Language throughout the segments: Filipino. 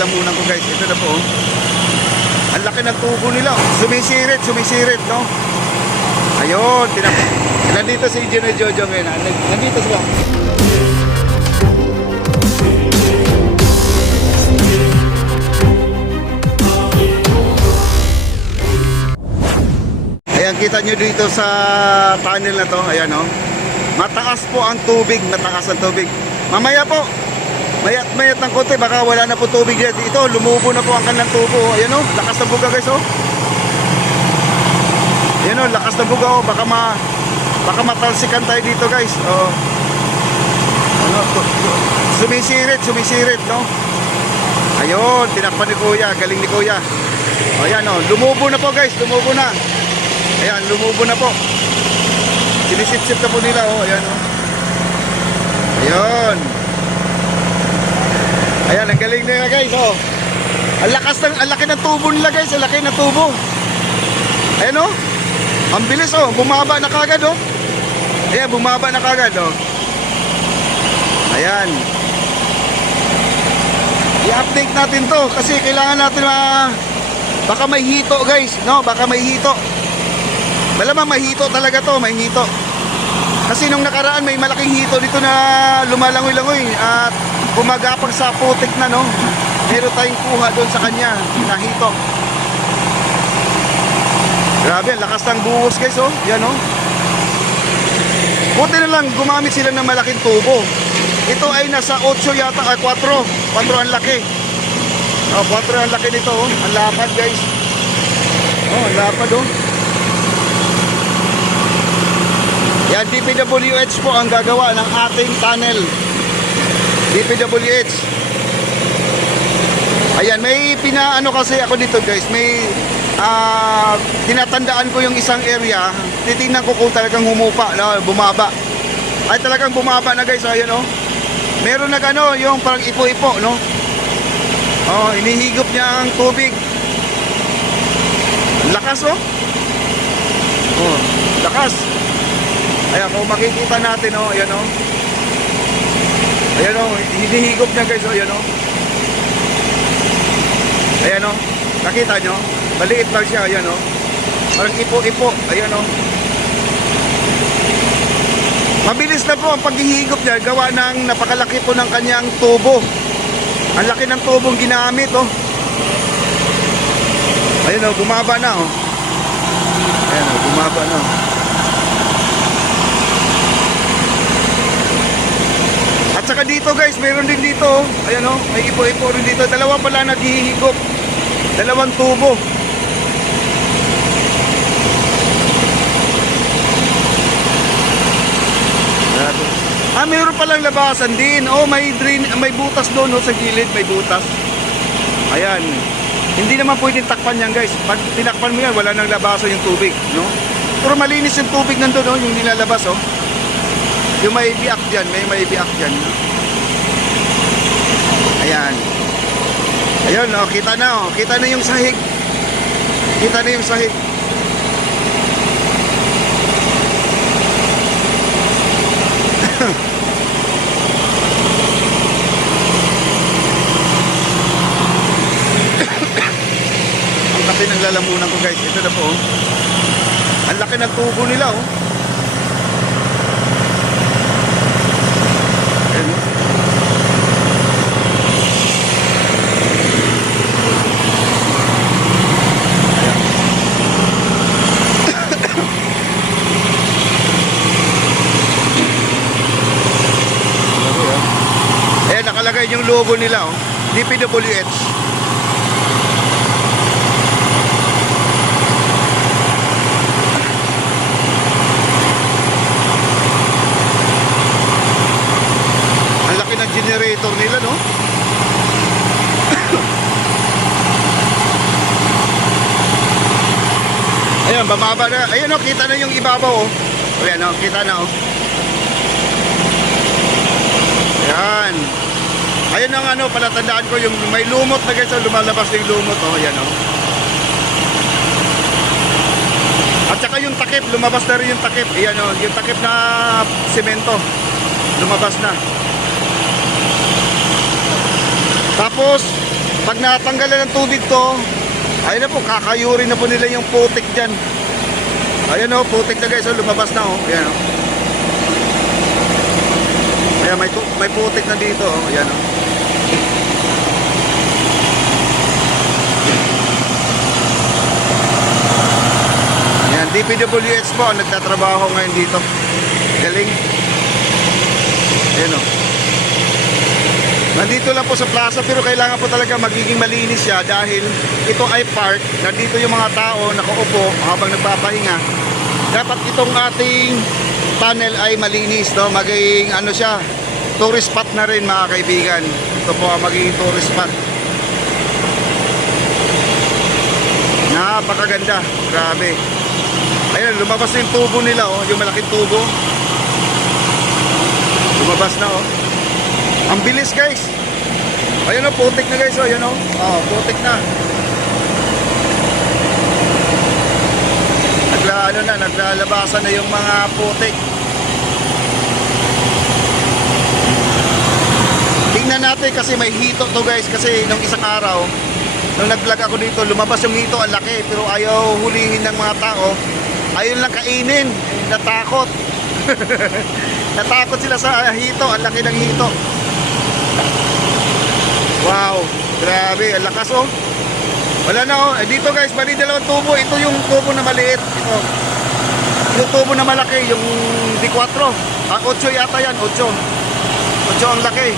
lalamunan ko guys. Ito na po. Ang laki ng tubo nila. Sumisirit, no? Ayun, nandito si Engineer Jojo ngayon. Nandito sila. Ayan, kita nyo dito sa tunnel na to. Ayan, oh. Mataas po ang tubig. Mamaya po, mayat ng konti, baka wala na po tubig dito. Ito, lumubo na po ang kanilang tubo. Ayan, oh. Lakas na buga guys, oh. Ayan, oh. Lakas na buga, oh. Baka matalsikan tayo dito guys. Oh. Ano, sumisirit, no? Ayun, tinakpan ni Kuya. Galing ni Kuya. Ayan, oh. Lumubo na po guys. Lumubo na. Ayan, lumubo na po. Sinisip-sip na po nila, oh. Ayan, oh. Ayun. Ayan, ang galing nila guys, oh. Ang laki ng tubo nila guys. Ang laki ng tubo. Ayan, oh. Ang bilis, oh. Bumaba na kagad, oh. Ayan, bumaba na kagad, oh. Ayan. I-update natin to kasi kailangan natin baka may hito guys, no? Baka may hito. Malamang may hito talaga to, may hito. Kasi nung nakaraan may malaking hito dito na lumalangoy-langoy at gumagapang sa putik na, no? Meron tayong kuha doon sa kanya na hito. Grabe, ang lakas ng buhos guys, oh. Yan, oh. Buti na lang gumamit sila ng malaking tubo. Ito ay nasa 8 yata, 4 ang laki. Oh, 4 ang laki nito, oh. Ang lapad guys. Oh, ang lapad, oh. Yan, DPWH po ang gagawa ng ating tunnel. DPWH. Ayan, may pinaano kasi ako dito guys. May tinatandaan ko yung isang area. Titingnan ko kung talagang humupa, bumaba. Ay talagang bumaba na guys. Ayan, oh. Meron na ano, yung parang ipo-ipo, no? Oh, inihigop niya ang tubig. Lakas, oh. Oh, lakas. Ayan, kung makikita natin, oh, ayan, oh. Ayan, oh, hinihigop niya guys, oh, ayan, oh. Ayan, oh. Nakita nyo? Maliit lang siya, ayan, oh. Parang ipo-ipo, ayan, oh. Mabilis na po ang paghihigop niya, gawa ng napakalaki po ng kanyang tubo. Ang laki ng tubong ginamit, oh. Ayan, oh, bumaba na, oh. Ayan, oh, bumaba na, oh. At saka dito guys, meron din dito, oh. Ayan, oh, may ipo-ipo rin dito. Dalawa pala naghihigop. Dalawang tubo. Mayroon palang labasan din. Oh, may drain, may butas doon, oh, sa gilid, may butas. Ayan. Hindi naman pwedeng takpan yan, guys. Pag tinakpan mo yan, wala nang labasan yung tubig, no? Pero malinis yung tubig nandoon, oh, yung nilalabas, oh. Yung may biak diyan, may biak diyan, no? Ayan. Ayun, oh, kita na, oh. Kita na yung sahig. Kita na yung sahig. Ang kasi ng lalamunan ko guys. Ito na po, oh. Ang laki ng tubo nila, oh. Ayan, oh. Ayan, nakalagay yung logo nila, oh. DPWH. Generator nila, no? Ayan, bumaba na. Ayan, oh, kita na yung ibabaw, oh. Ayan, oh, kita na, oh. Ayan. Ayan ang ano, palatandaan ko, yung may lumot na guys, lumalabas na yung lumot, oh. Ayan, oh. At saka yung takip, lumabas na rin yung takip. Ayan, oh, yung takip na semento, lumabas na. Tapos pag natanggalan ng tubig to, ayun na po, kakayuri na po nila yung putik dyan. Ayan o, putik na guys, lumabas na o. Ayan o. Ayan, may putik na dito o. Ayan o. Ayan, DPWH po ang nagtatrabaho ngayon dito. Galing. Ayan o. Nandito lang po sa plaza, pero kailangan po talaga magiging malinis siya dahil ito ay park. Nandito yung mga tao nakaupo habang nagpapahinga. Dapat itong ating tunnel ay malinis, no? Magiging ano siya, tourist spot na rin mga kaibigan. Ito po ang magiging tourist spot. Napakaganda, grabe. Ayun, lumabas na yung tubo nila, oh, yung malaking tubo. Lumabas na, oh. Ang bilis guys. Ayun o, putik na guys o. Ayun o. Oh, putik na. Naglalabasan na yung mga putik. Tingnan natin kasi may hito to guys. Kasi nung isang araw, nung nag-vlog ako dito, lumabas yung hito, ang laki. Pero ayaw hulihin ng mga tao. Ayun lang kainin. Natakot. Natakot sila sa hito. Ang laki ng hito. Wow, grabe, ang lakas oh. Wala na oh. Dito guys, bali dalawang tubo. Ito yung tubo na maliit. Ito. Yung tubo na malaki, yung D4. 8 yata yan, 8. 8 ang laki.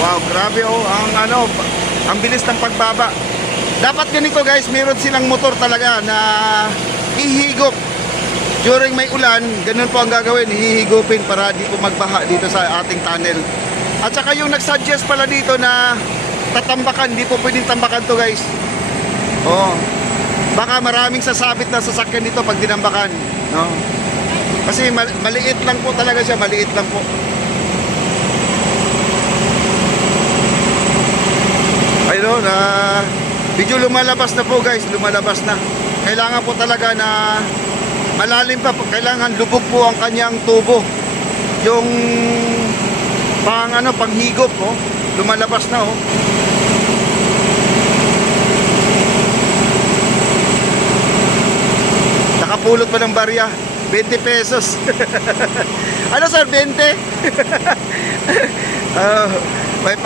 Wow, grabe oh. Ang bilis ng pagbaba. Dapat ganito guys, meron silang motor talaga na ihigop. During may ulan, ganun po ang gagawin, hihigupin para di po magbaha dito sa ating tunnel. At saka yung nag-suggest pala dito na tatambakan, di po pwedeng tambakan to guys. Oh, baka maraming sasabit na sasakyan dito pag dinambakan, no? Kasi maliit lang po talaga siya, maliit lang po. Ayun na, medyo lumalabas na po guys, lumalabas na. Kailangan po talaga na malalim pa, kailangan lubog po ang kanyang tubo. Yung panghigop oh, lumalabas na oh. Nakapulot pa ng barya, 20 pesos. Ano sir, 20? May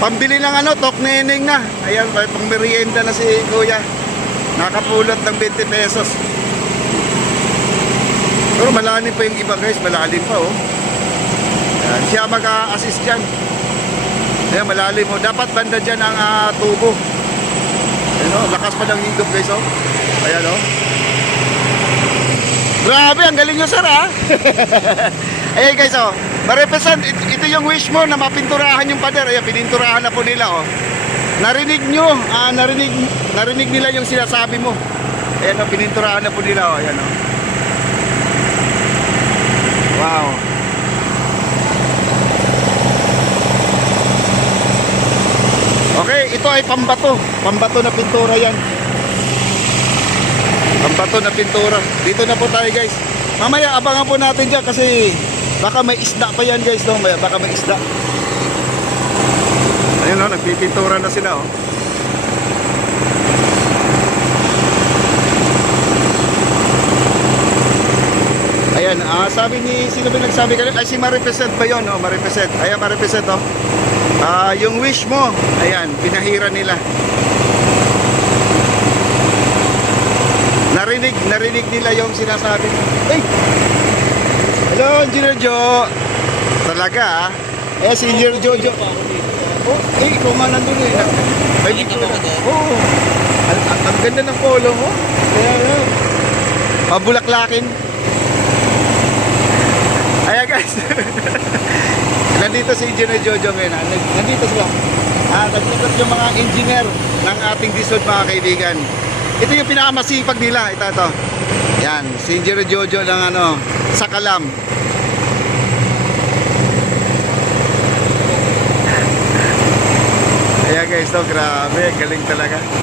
pambili ng tok neneng na. Ayan, may pang merienda na si kuya. Nakapulot ng 20 pesos. Pero malalim pa yung iba guys, malalim pa oh. Ayan, siya mag-a-assist dyan. Ayan, malalim oh. Dapat banda dyan ang tubo. Ayan oh, lakas pa ng higop guys oh. Ayan oh. Grabe, ang galing nyo sir ha. Ayan guys oh, ma-represent, ito yung wish mo na mapinturahan yung pader. Ayan, pininturahan na po nila oh. Narinig nyo, narinig nila yung sinasabi mo. Ayan oh, pininturahan na po nila oh. Ayan oh. Wow. Okay, ito ay pambato. Pambato na pintura yan. Pambato na pintura. Dito na po tayo guys. Mamaya abangan po natin dyan kasi baka may isda pa yan guys. No? Baka may isda. Ayun o, nagpipintura na sila o. Ayan, sabi ni, sino ba nagsabi kanina? Ay, si Maripresent ba yun? Oh, Maripresent. Ayan, Maripresent, oh. Yung wish mo, ayan, pinahira nila. Narinig nila yung sinasabi. Hey! Hello, Engineer Joe. Talaga, ah. Si Engineer Jojo. Oh, ikaw nga nandun eh. Ay, dito. Oo. Ang ganda ng polo mo. Ayan, mabulaklakin. Ayan guys. Nandito si Engineer Jojo ngayon. Nandito sila. Naglikot yung mga engineer ng ating DSUD mga kaibigan. Ito yung pinakamasipag nila. Ito. Yan. Si Engineer Jojo ng sa Kalam. Ayan guys. Grabe. Galing talaga.